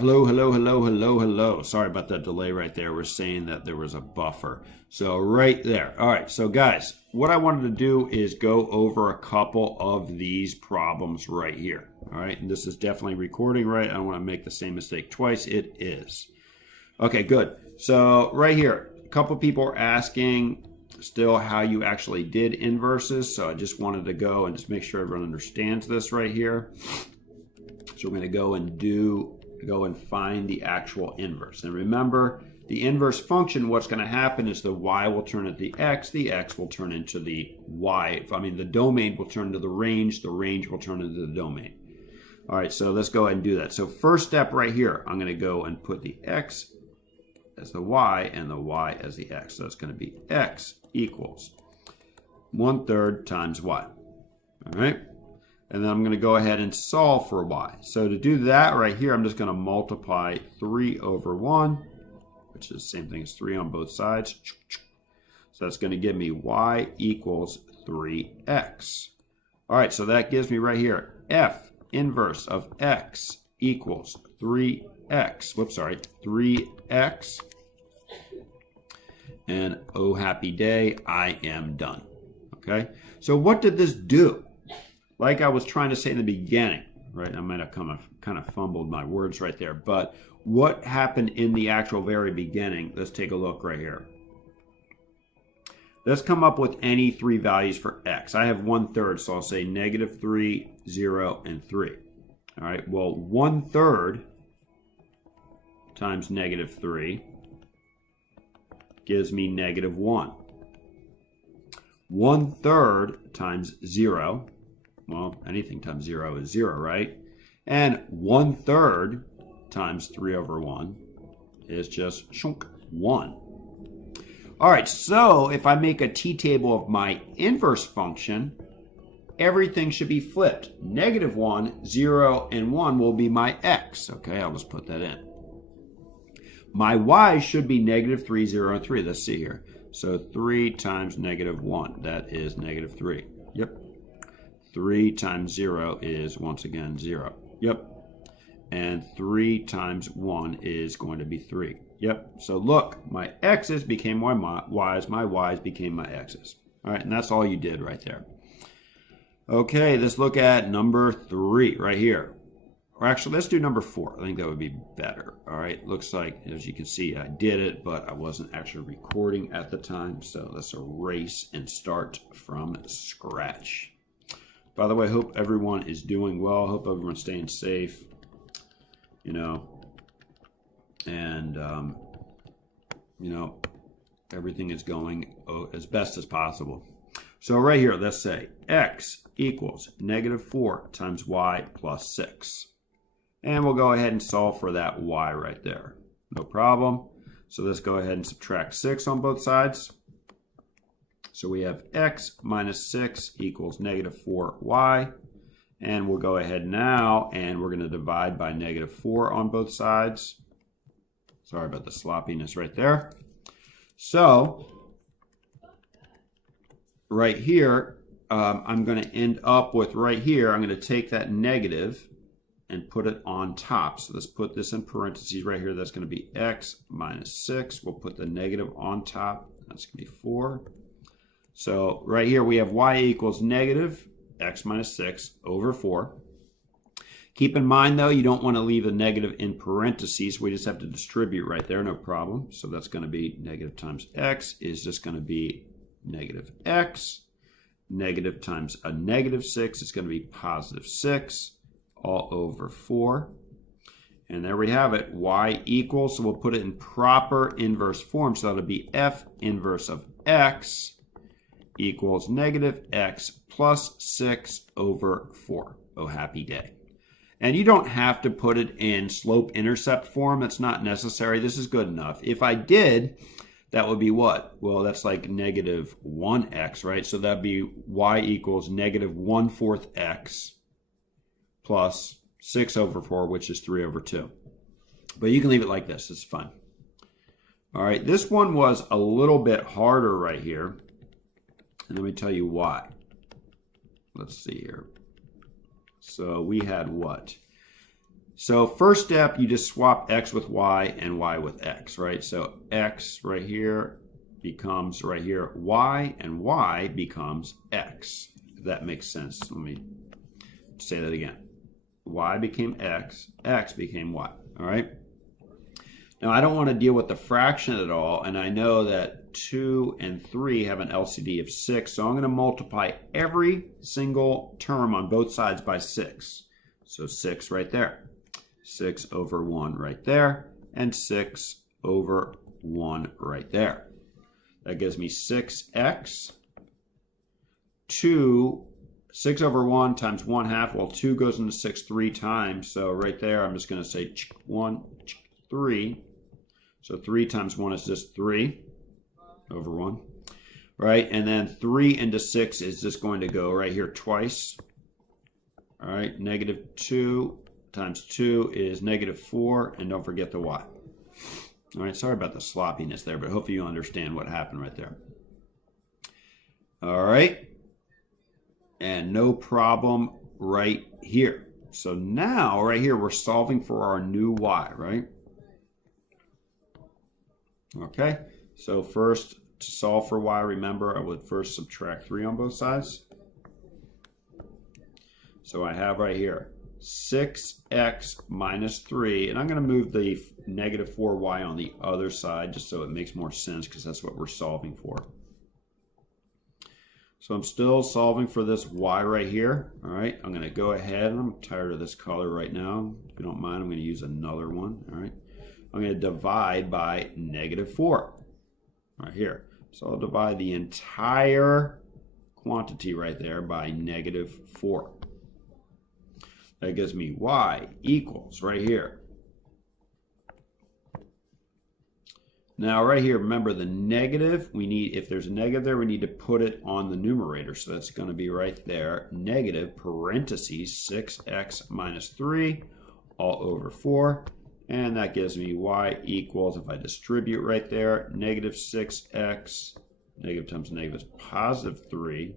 Hello, hello, hello, hello, hello. Sorry about that delay right there. We're saying that there was a buffer. So right there. All right, so guys, what I wanted to do is go over a couple of these problems right here. All right, and this is definitely recording, right? I don't want to make the same mistake twice. It is. Okay, good. So right here, a couple people are asking still how you actually did inverses. So I just wanted to go and just make sure everyone understands this right here. So we're going to go and find the actual inverse. And remember, the inverse function, what's going to happen is the y will turn into the x will turn into the y. The domain will turn into the range will turn into the domain. All right, so let's go ahead and do that. So first step right here, I'm going to go and put the x as the y and the y as the x. So it's going to be x equals 1/3 times y. All right. And then I'm going to go ahead and solve for y. So to do that right here, I'm just going to multiply 3 over 1, which is the same thing as 3 on both sides. So that's going to give me y equals 3x. All right, so that gives me right here f inverse of x equals 3x. 3x. And oh, happy day, I am done. Okay, so what did this do? Like I was trying to say in the beginning, right? I might have kind of fumbled my words right there. But what happened in the actual very beginning? Let's take a look right here. Let's come up with any three values for x. I have 1/3, so I'll say -3, 0, and 3. All right, well, 1/3 times -3 gives me -1. 1/3 times 0, well, anything times 0 is 0, right? And 1/3 times 3 over 1 is just 1. All right, so if I make a t-table of my inverse function, everything should be flipped. -1, 0, and 1 will be my x. Okay, I'll just put that in. My y should be -3, 0, and 3. Let's see here. So 3 times -1, that is -3. Yep. 3 times 0 is, once again, 0. Yep. And 3 times 1 is going to be 3. Yep. So look, my x's became my y's, my y's became my x's. All right, and that's all you did right there. Okay, let's look at number 3 right here. Or actually, let's do number 4. I think that would be better. All right, looks like, as you can see, I did it, but I wasn't actually recording at the time. So let's erase and start from scratch. By the way, I hope everyone is doing well. I hope everyone's staying safe, and, everything is going as best as possible. So right here, let's say x equals -4 times y plus 6. And we'll go ahead and solve for that y right there. No problem. So let's go ahead and subtract 6 on both sides. So we have x minus 6 equals -4y. And we'll go ahead now and we're going to divide by -4 on both sides. Sorry about the sloppiness right there. So right here, I'm going to end up with right here, I'm going to take that negative and put it on top. So let's put this in parentheses right here. That's going to be x minus 6. We'll put the negative on top. That's going to be 4. So right here we have y equals -x minus 6 over 4. Keep in mind though, you don't want to leave a negative in parentheses. We just have to distribute right there, no problem. So that's going to be negative times x is just going to be -x. Negative times a -6 is going to be +6 all over 4. And there we have it, y equals, so we'll put it in proper inverse form. So that'll be f inverse of x equals -x plus 6 over 4. Oh, happy day. And you don't have to put it in slope-intercept form. It's not necessary. This is good enough. If I did, that would be what? Well, that's like -1x, right? So that'd be y equals -1/4 x plus 6 over 4, which is 3 over 2. But you can leave it like this. It's fine. All right, this one was a little bit harder right here. And let me tell you why. Let's see here. So we had what? So first step, you just swap x with y and y with x, right? So x right here becomes right here y, and y becomes x. If that makes sense. Let me say that again. Y became x, x became y, all right? Now, I don't want to deal with the fraction at all, and I know that 2 and 3 have an LCD of 6, so I'm going to multiply every single term on both sides by 6. So 6 right there, 6 over 1 right there, and 6 over 1 right there. That gives me 6x, 6 over 1 times 1/2. Well, 2 goes into 6 3 times, so right there I'm just going to say 1, 3. So 3 times 1 is just 3 over 1, right? And then 3 into 6 is just going to go right here twice. All right, -2 times 2 is -4, and don't forget the y. All right, sorry about the sloppiness there, but hopefully you understand what happened right there. All right, and no problem right here. So now right here we're solving for our new y, right? Okay, so first to solve for y, remember I would first subtract 3 on both sides. So I have right here 6x minus 3, and I'm going to move the -4y on the other side just so it makes more sense because that's what we're solving for. So I'm still solving for this y right here. All right, I'm going to go ahead, and I'm tired of this color right now. If you don't mind, I'm going to use another one. All right, I'm going to divide by -4 right here. So I'll divide the entire quantity right there by -4. That gives me y equals right here. Now right here, remember the negative, we need, if there's a negative there, we need to put it on the numerator. So that's going to be right there, negative parentheses 6x minus 3 all over 4. And that gives me y equals, if I distribute right there, -6x, negative times negative is +3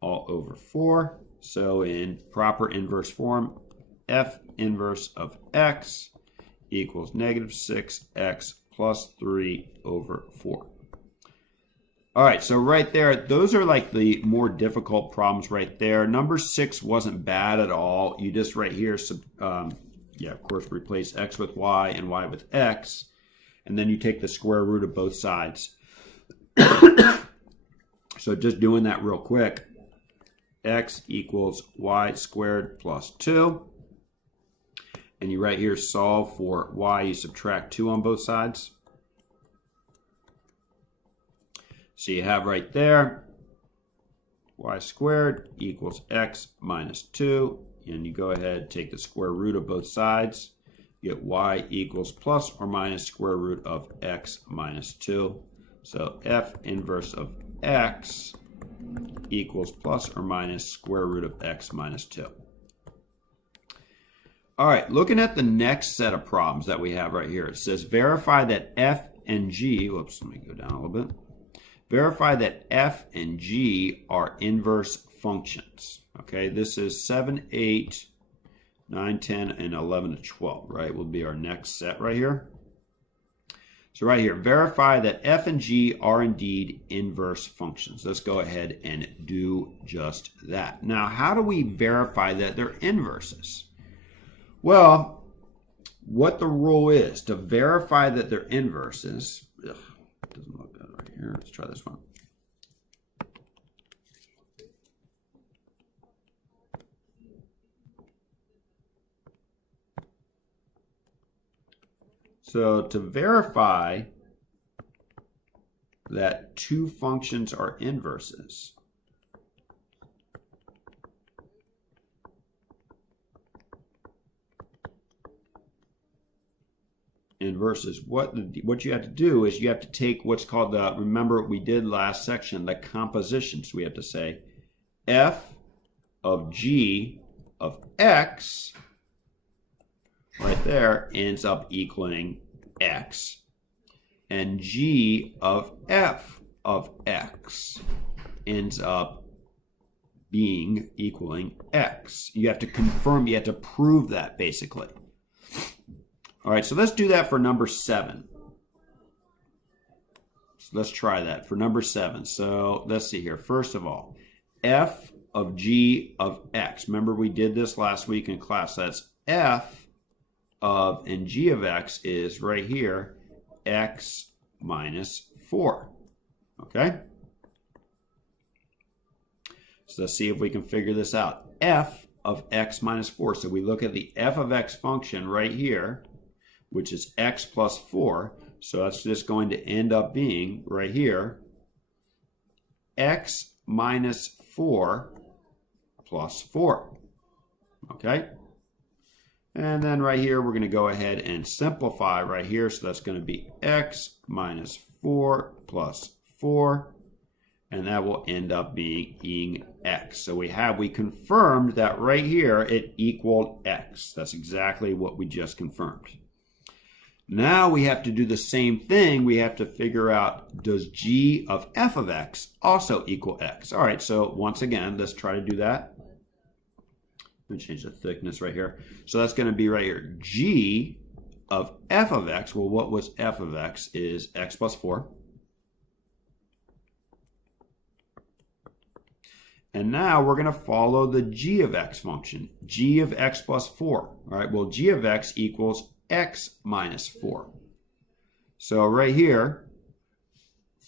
all over 4. So in proper inverse form, f inverse of x equals -6x plus 3 over 4. All right, so right there, those are like the more difficult problems right there. Number 6 wasn't bad at all. You just right here, of course, replace x with y and y with x, and then you take the square root of both sides. So just doing that real quick, x equals y squared plus 2. And you right here solve for y, you subtract 2 on both sides. So you have right there, y squared equals x minus 2. And you go ahead, take the square root of both sides. You get y equals plus or minus square root of x minus 2. So f inverse of x equals plus or minus square root of x minus 2. All right, looking at the next set of problems that we have right here, it says verify that f and g, whoops, let me go down a little bit. Verify that f and g are inverse functions. Okay, this is 7, 8, 9, 10, and 11 to 12, right? Will be our next set right here. So right here, verify that f and g are indeed inverse functions. Let's go ahead and do just that. Now, how do we verify that they're inverses? Well, what the rule is to verify that they're inverses, doesn't look good right here. Let's try this one. So to verify that two functions are inverses, what you have to do is you have to take what's called the, remember we did last section, the composition. So we have to say f of g of x right there ends up equaling x, and g of f of x ends up being equaling x. You have to confirm, you have to prove that basically. All right, so let's do that for number 7. So let's try that for number 7. So let's see here. First of all, f of g of x. Remember we did this last week in class. That's f of, and g of x is right here, x minus 4. Okay? So let's see if we can figure this out. F of x minus 4. So we look at the f of x function right here, which is x plus 4. So that's just going to end up being right here, x minus 4 plus 4. Okay? And then right here, we're going to go ahead and simplify right here. So that's going to be x minus 4 plus 4. And that will end up being x. So we confirmed that right here it equaled x. That's exactly what we just confirmed. Now we have to do the same thing. We have to figure out, does g of f of x also equal x? All right, so once again, let's try to do that. Let me change the thickness right here. So that's going to be right here. G of f of x, well, what was f of x? Is x plus 4. And now we're going to follow the g of x function. G of x plus 4. All right, well, g of x equals x minus 4. So right here,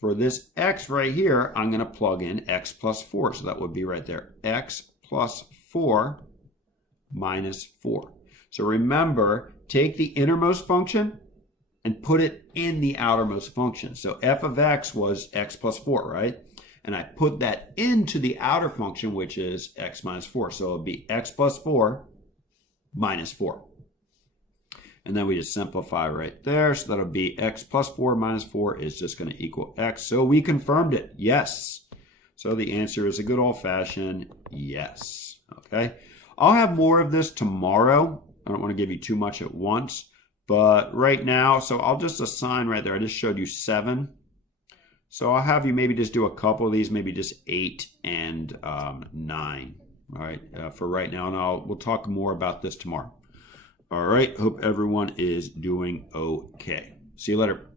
for this x right here, I'm going to plug in x plus 4. So that would be right there, x plus 4 minus 4. So remember, take the innermost function and put it in the outermost function. So f of x was x plus 4, right? And I put that into the outer function, which is x minus 4. So it'll be x plus 4 minus 4. And then we just simplify right there. So that'll be x plus 4 minus 4 is just going to equal x. So we confirmed it. Yes. So the answer is a good old-fashioned yes. Okay. I'll have more of this tomorrow. I don't want to give you too much at once. But right now, so I'll just assign right there. I just showed you 7. So I'll have you maybe just do a couple of these, maybe just 8 and 9. All right, for right now. And we'll talk more about this tomorrow. All right, hope everyone is doing okay. See you later.